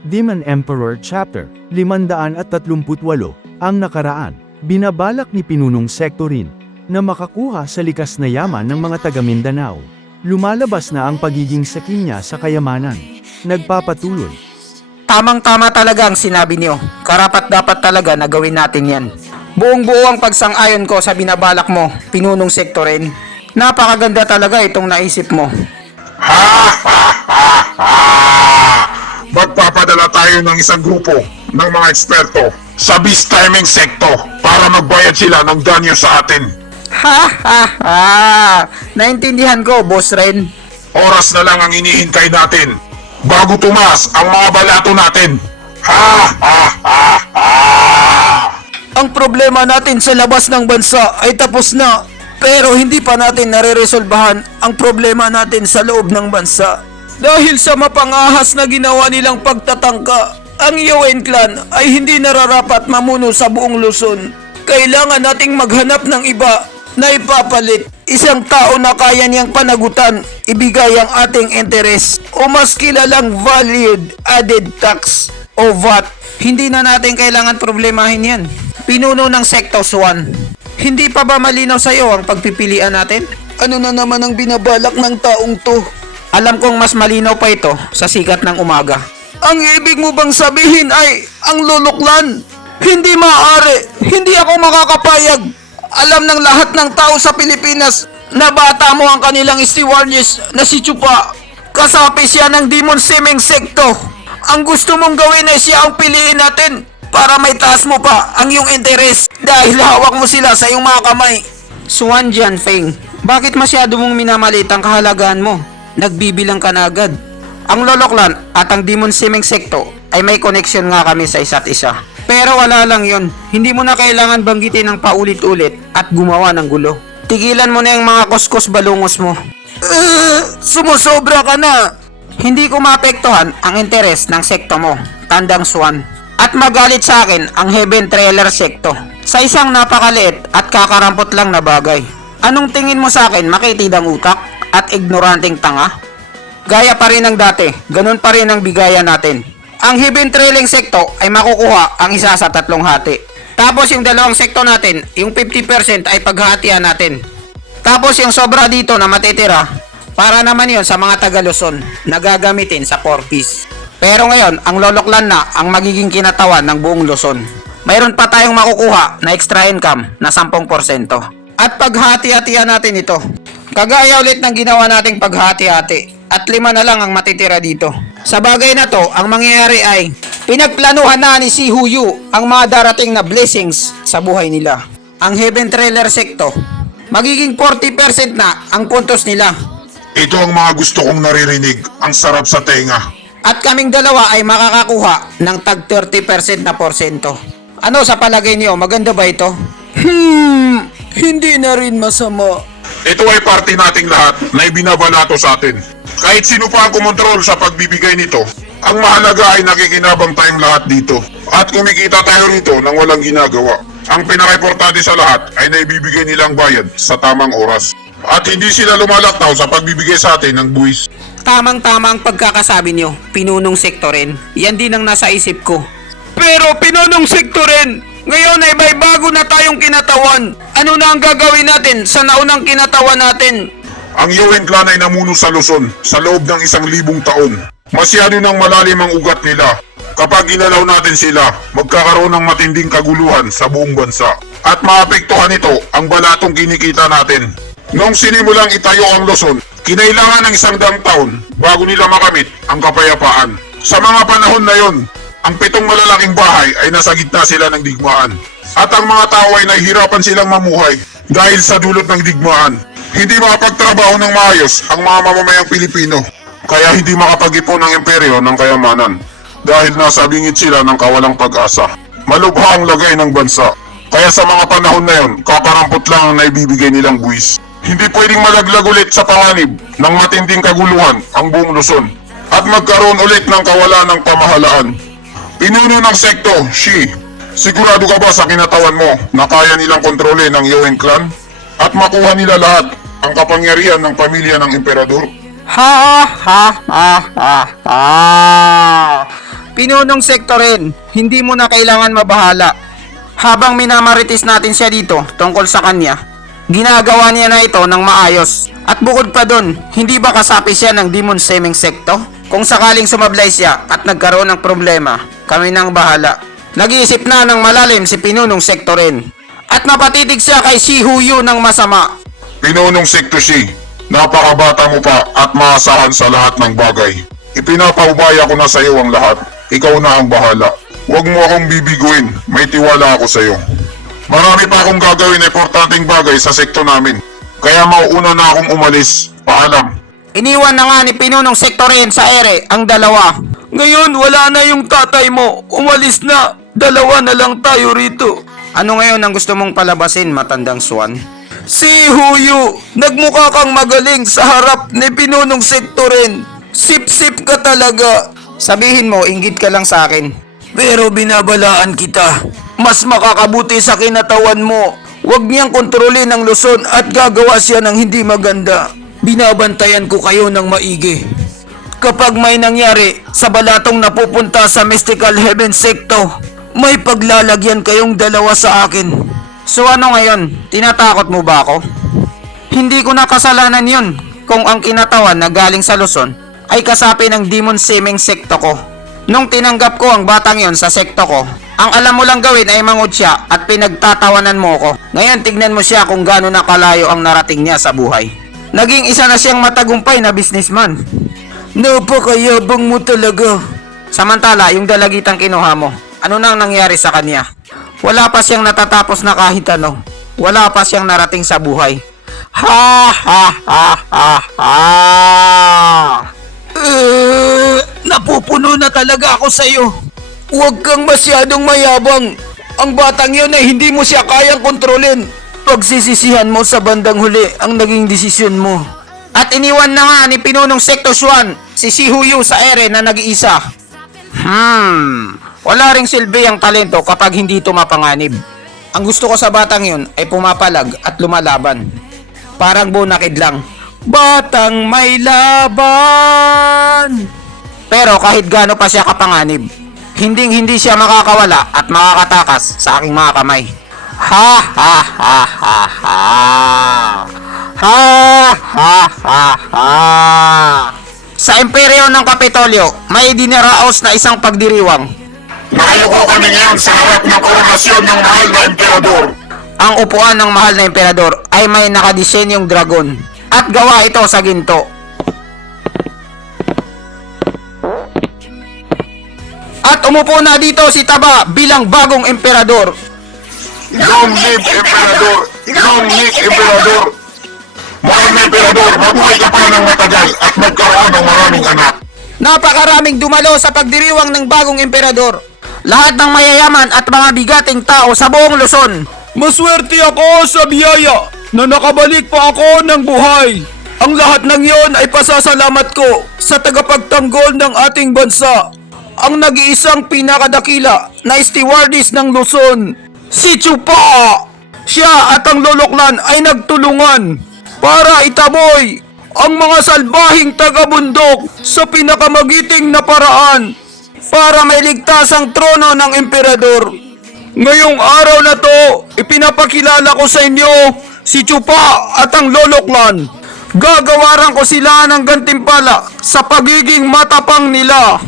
Demon Emperor Chapter 538. Ang nakaraan, binabalak ni Pinunong Sektorin na makakuha sa likas na yaman ng mga taga Mindanao. Lumalabas na ang pagiging sakim niya sa kayamanan. Nagpapatuloy. Tamang-tama talaga ang sinabi niyo. Karapat-dapat talaga na gawin natin yan. Buong-buo ang pagsang-ayon ko sa binabalak mo, Pinunong Sektorin. Napakaganda talaga itong naisip mo. Magpapadala tayo ng isang grupo ng mga eksperto sa beast timing sector para magbayad sila ng danyo sa atin. Naintindihan ko, Boss Ren. Oras na lang ang inihintay natin bago tumas ang mga balato natin. Ang problema natin sa labas ng bansa ay tapos na. Pero hindi pa natin nare-resolbahan ang problema natin sa loob ng bansa. Dahil sa mapangahas na ginawa nilang pagtatangka, ang Yuen Clan ay hindi nararapat mamuno sa buong Luzon. Kailangan nating maghanap ng iba na ipapalit. Isang tao na kaya niyang panagutan, ibigay ang ating interes o mas kilalang valued added tax o VAT. Hindi na natin kailangan problemahin yan. Pinuno ng Sectos 1. Hindi pa ba malinaw sa iyo ang pagpipilian natin? Ano na naman ang binabalak ng taong to? Alam kong mas malinaw pa ito sa sikat ng umaga. Ang ibig mo bang sabihin ay ang luluklan? Hindi maaari. Hindi ako makakapayag. Alam ng lahat ng tao sa Pilipinas na bata mo ang kanilang stewardess na si Chupa. Kasapi siya ng Demon Siming Secto. Ang gusto mong gawin ay siya ang piliin natin para may taas mo pa ang iyong interes dahil hawak mo sila sa iyong mga kamay. Suan Jianfeng, bakit masyado mong minamalit ang kahalagaan mo? Nagbibilang ka na agad. Ang Loloklan at ang Demon Siming Secto ay may connection nga kami sa isa't isa. Pero wala lang yon. Hindi mo na kailangan banggitin ng paulit-ulit at gumawa ng gulo. Tigilan mo na yung mga kuskus balungos mo. Sumusobra ka na. Hindi ko maapektuhan ang interes ng sekto mo, Tandang Swan. At magalit sa akin ang Heaven Trailer Secto sa isang napakaliit at kakarampot lang na bagay. Anong tingin mo sa akin, makitidang utak at ignoranteng tanga? Gaya pa rin ng dati, ganun pa rin ang bigayan natin. Ang Heaven Trailing Secto ay makukuha ang isa sa 3 hati. Tapos yung 2 sekto natin, yung 50% ay paghahatian natin. Tapos yung sobra dito na matitira, para naman yon sa mga taga Luzon na gagamitin sa 4-piece. Pero ngayon, ang Loloklan na ang magiging kinatawan ng buong Luzon. Mayroon pa tayong makukuha na extra income na 10%. At paghati-hatian natin ito. Kagaya ulit ng ginawa nating paghati-hati. At 5 na lang ang matitira dito. Sa bagay na to, ang mangyayari ay pinagplanuhan na ni Si Huyu ang mga darating na blessings sa buhay nila. Ang Heaven Trailer Secto, magiging 40% na ang puntos nila. Ito ang mga gusto kong naririnig. Ang sarap sa tenga. At kaming dalawa ay makakakuha ng tag 30% na porsyento. Ano sa palagay niyo, maganda ba ito? Hindi na rin masama. Ito ay parte nating lahat na ibinabalato sa atin. Kahit sino pa ang kumontrol sa pagbibigay nito, ang mahalaga ay nakikinabang tayong lahat dito. At kumikita tayo rito nang walang ginagawa. Ang pinaka-importante sa lahat ay naibibigay nilang bayad sa tamang oras. At hindi sila lumalaktaw sa pagbibigay sa atin ng buwis. Tamang-tama ang pagkakasabi niyo, Pinunong Sektorin. Yan din ang nasa isip ko. Pero Pinunong Sektorin, ngayon ay may bago na tayong kinatawan. Ano na ang gagawin natin sa naunang kinatawan natin? Ang Yuen Clan ay namuno sa Luzon sa loob ng 1,000 taon. Masyado nang malalim ang ugat nila. Kapag inalaw natin sila, magkakaroon ng matinding kaguluhan sa buong bansa. At maapektuhan ito ang balatong kinikita natin. Noong sinimulang itayo ang Luzon, kinailangan ng 100 taon bago nila makamit ang kapayapaan. Sa mga panahon na yon, ang 7 malalaking bahay ay nasa gitna sila ng digmaan. At ang mga tao ay nahihirapan silang mamuhay dahil sa dulot ng digmaan. Hindi makapagtrabaho ng maayos ang mga mamamayang Pilipino, kaya hindi makapag-ipon ng imperyo ng kayamanan dahil nasa bingit sila ng kawalang pag-asa. Malubha ang lagay ng bansa, kaya sa mga panahon na yon, kakarampot lang ang naibibigay nilang buwis. Hindi pwedeng malaglag ulit sa panganib ng matinding kaguluhan ang buong Luzon at magkaroon ulit ng kawalan ng pamahalaan. Pinuno ng sekto, Shi, sigurado ka ba sa kinatawan mo na kaya nilang kontrolin ng Yuen Clan at makuha nila lahat ang kapangyarihan ng pamilya ng emperador? Pinunong sektorin, hindi mo na kailangan mabahala. Habang minamarites natin siya dito tungkol sa kanya, ginagawa niya na ito ng maayos. At bukod pa dun, hindi ba kasapi siya ng Demon Seming Sekto? Kung sakaling sumablay siya at nagkaroon ng problema, kami nang bahala. Nag-iisip na ng malalim si Pinunong Sektorin. At napatitig siya kay Si Huyu ng masama. Pinunong Sekto Si, napakabata mo pa at maasahan sa lahat ng bagay. Ipinapaubaya ko na sa iyo ang lahat. Ikaw na ang bahala. Huwag mo akong bibiguin. May tiwala ako sa iyo. Marami pa akong gagawin na importanteng bagay sa sekto namin. Kaya mauuna na akong umalis. Paalam. Iniwan na nga ni Pinunong Sektorin sa ere ang dalawa. Ngayon wala na yung tatay mo. Umalis na. Dalawa na lang tayo rito. Ano ngayon ang gusto mong palabasin, matandang swan? Si Huyu, nagmukha kang magaling sa harap ni Pinunong Sektorin. Sip-sip ka talaga. Sabihin mo, inggit ka lang sa akin. Pero binabalaan kita. Mas makakabuti sa kinatawan mo. Huwag niyang kontrolin ang Luzon at gagawa siya ng hindi maganda. Binabantayan ko kayo ng maigi. Kapag may nangyari sa balatong napupunta sa Mystical Heaven Secto, may paglalagyan kayong dalawa sa akin. So ano ngayon? Tinatakot mo ba ako? Hindi ko na kasalanan yun kung ang kinatawan na galing sa Luzon ay kasapi ng Demon Seming Sekto ko. Nung tinanggap ko ang batang yon sa sekto ko, ang alam mo lang gawin ay mangod siya at pinagtatawanan mo ko. Ngayon tignan mo siya kung gaano na kalayo ang narating niya sa buhay. Naging isa na siyang matagumpay na businessman. Napakayabang mo talaga. Samantala, yung dalagitang kinuha mo, ano nang nangyari sa kanya? Wala pa siyang natatapos na kahit ano. Wala pa siyang narating sa buhay. Ha ha ha ha ha. Napupuno na talaga ako sa iyo. Huwag kang masyadong mayabang. Ang batang yun ay hindi mo siya kayang kontrolin. Pagsisisihan mo sa bandang huli ang naging desisyon mo. At iniwan na nga ni Pinunong Sekto Swan si Si Huyu sa ere na nag-iisa. Wala ring silbi ang talento kapag hindi ito mapanganib. Ang gusto ko sa batang yun ay pumapalag at lumalaban. Parang bunakid lang. Batang may laban! Pero kahit gaano pa siya kapanganib, hindi siya makakawala at makakatakas sa aking mga kamay. Ha ha ha ha ha! Ha ha ha ha! Sa imperyo ng Kapitolyo, may dinaraos na isang pagdiriwang. Nakayuko kami ngayon sa harap ng koronasyon ng mahal na emperador. Ang upuan ng mahal na emperador ay may nakadisenyong dragon at gawa ito sa ginto. At umupo na dito si Taba bilang bagong emperador. Long live emperador! Long live emperador! Mahal na emperador, mabuhay ka pa ng matagal at magkaroon ng maraming anak. Napakaraming dumalo sa pagdiriwang ng bagong emperador. Lahat ng mayayaman at mga bigating tao sa buong Luzon. Maswerte ako sa biyaya na nakabalik pa ako ng buhay. Ang lahat ng iyon ay pasasalamat ko sa tagapagtanggol ng ating bansa. Ang nag-iisang pinakadakila na stewardess ng Luzon, si Chupa. Siya at ang Loloklan ay nagtulungan para itaboy ang mga salbahing taga-bundok sa pinakamagiting na paraan para mailigtas ang trono ng emperador. Ngayong araw na to, ipinapakilala ko sa inyo si Chupa at ang Loloklan. Gagawaran ko sila ng gantimpala sa pagiging matapang nila.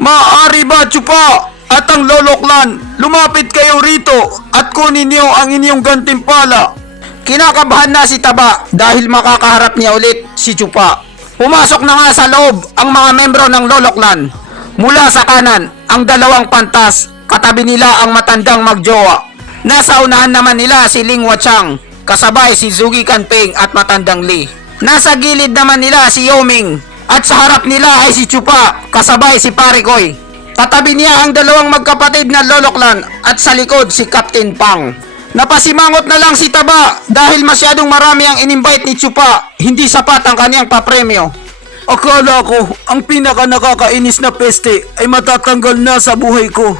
Maaari ba, Chupa at ang Loloklan, lumapit kayo rito at kunin niyo ang inyong gantimpala? Kinakabahan na si Taba dahil makakaharap niya ulit si Chupa. Pumasok na nga sa loob ang mga membro ng Loloklan. Mula sa kanan, ang dalawang pantas, katabi nila ang matandang magjowa. Nasa unahan naman nila si Ling Wachang, kasabay si Zugi Kanping at matandang Lee. Nasa gilid naman nila si Yoming, at sa harap nila ay si Chupa, kasabay si Parikoy. Katabi niya ang dalawang magkapatid na Loloklan at sa likod si Captain Pang. Napasimangot na lang si Taba dahil masyadong marami ang in-invite ni Chupa, hindi sapat ang kanyang papremyo. Akala ko ang pinaka nakakainis na peste ay matatanggal na sa buhay ko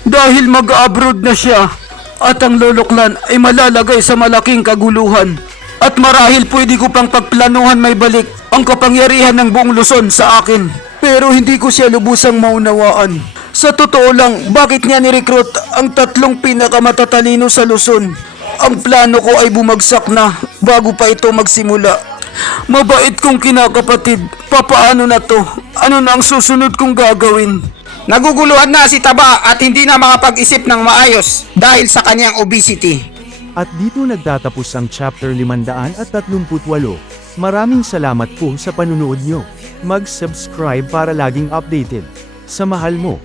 dahil mag-abroad na siya at ang Loloklan ay malalagay sa malaking kaguluhan. At marahil pwede ko pang pagplanuhan may balik ang kapangyarihan ng buong Luzon sa akin. Pero hindi ko siya lubusang maunawaan. Sa totoo lang, bakit niya nirecruit ang 3 pinakamatatalino sa Luzon? Ang plano ko ay bumagsak na bago pa ito magsimula. Mabait kong kinakapatid, papaano na to? Ano na ang susunod kong gagawin? Naguguluhan na si Taba at hindi na makapag-isip ng maayos dahil sa kanyang obesity. At dito nagtatapos ang chapter 538. Maraming salamat po sa panunood nyo. Mag-subscribe para laging updated. Sa mahal mo.